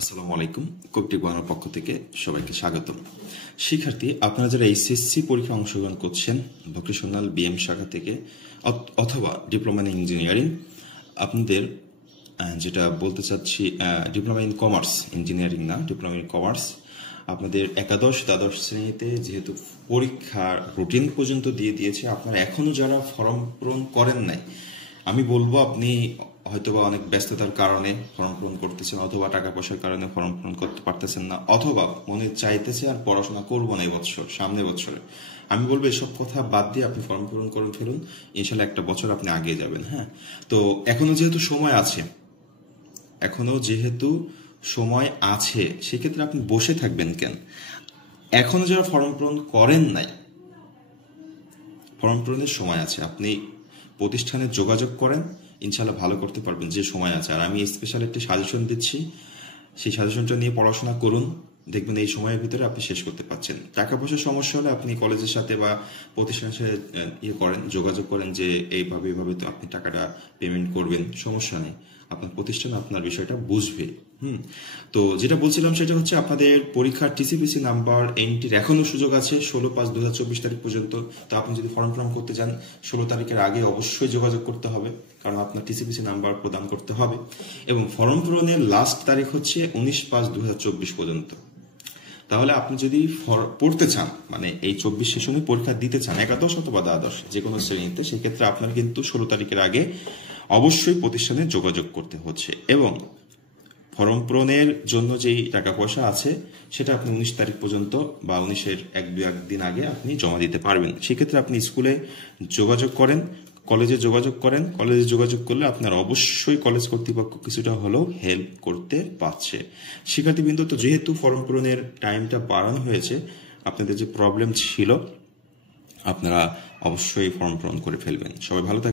আসসালামু আলাইকুম। কবিটি বাংলার পক্ষ থেকে সবাইকে স্বাগতম। শিক্ষার্থী, আপনারা যারা এইচএসসি পরীক্ষা অংশগ্রহণ করছেন ভোকেশনাল বিএম শাখা থেকে অথবা ডিপ্লোমা ইন ইঞ্জিনিয়ারিং, আপনাদের যেটা বলতে চাচ্ছি, ডিপ্লোমা ইন কমার্স, ইঞ্জিনিয়ারিং না, ডিপ্লোমা ইন কমার্স, আপনাদের একাদশ দ্বাদশ শ্রেণীতে যেহেতু পরীক্ষার রুটিন পর্যন্ত দিয়ে দিয়েছে, আপনারা এখনো যারা ফর্ম পূরণ করেন নাই, আমি বলবো আপনি হয়তোবা অনেক ব্যস্ততার কারণে ফর্ম পূরণ করতেছেন, অথবা টাকা পয়সার কারণে ফর্ম পূরণ করতে পারতেছেন না, অথবা মনে চাইতেছে আর পড়াশোনা করবো না এই বছর, সামনের বছরে। আমি বলবো এসব কথা বাদ দিয়ে আপনি ফর্ম পূরণ করে ফেলুন, ইনশাল্লাহ একটা বছর আপনি আগে যাবেন। হ্যাঁ, তো এখনো যেহেতু সময় আছে, সেক্ষেত্রে আপনি বসে থাকবেন কেন? এখনো যারা ফর্ম পূরণ করেন নাই, ফর্ম পূরণের সময় আছে, আপনি প্রতিষ্ঠানে যোগাযোগ করেন, ইনশাল্লাহ ভালো করতে পারবেন যে সময় আছে। আর আমি স্পেশাল একটি সাজেশন দিচ্ছি, সেই সাজেশনটা নিয়ে পড়াশোনা করুন, দেখবেন এই সময়ের ভিতরে আপনি শেষ করতে পারছেন। টাকা পয়সার সমস্যা হলে আপনি কলেজের সাথে বা প্রতিষ্ঠানের সাথে যোগাযোগ করেন যে এইভাবে তো আপনি টাকাটা পেমেন্ট করবেন, সমস্যা নেই, আপনার প্রতিষ্ঠান আপনার বিষয়টা বুঝবে। তো যেটা বলছিলাম সেটা হচ্ছে, আপনাদের পরীক্ষার টিসিপিসি নাম্বার এন্ট্রির এখনো সুযোগ আছে 16/5/2024 তারিখ পর্যন্ত। তো আপনি যদি ফর্ম করতে চান 16 তারিখের আগে অবশ্যই যোগাযোগ করতে হবে, কারণ আপনার টিসিপিসি নাম্বার প্রদান করতে হবে। এবং ফর্ম পূরণের লাস্ট তারিখ হচ্ছে 19/5/2024 পর্যন্ত। তাহলে আপনি যদি পড়তে চান, মানে এই 24 সেশনে পরীক্ষা দিতে চান একাদশ অথবা দ্বাদশ যে কোনো শ্রেণীতে, সেক্ষেত্রে আপনার কিন্তু 16 তারিখের আগে অবশ্যই প্রতিষ্ঠানে যোগাযোগ করতে হচ্ছে। এবং ফর্ম পূরণের জন্য যেই টাকা পয়সা আছে সেটা আপনি 19 তারিখ পর্যন্ত বা 19-এর 1-2 দিন আগে আপনি জমা দিতে পারবেন। সেক্ষেত্রে আপনি স্কুলে যোগাযোগ করেন, কলেজে যোগাযোগ করেন, কলেজে যোগাযোগ করলে আপনার অবশ্যই কলেজ কর্তৃপক্ষ কিছুটা হলেও হেল্প করতে পারছে। শিক্ষার্থীবৃন্দ, তো যেহেতু ফর্ম পূরণের টাইমটা বাড়ানো হয়েছে, আপনাদের যে প্রবলেম ছিল আপনারা অবশ্যই ফর্ম পূরণ করে ফেলবেন। সবাই ভালো থাকবেন।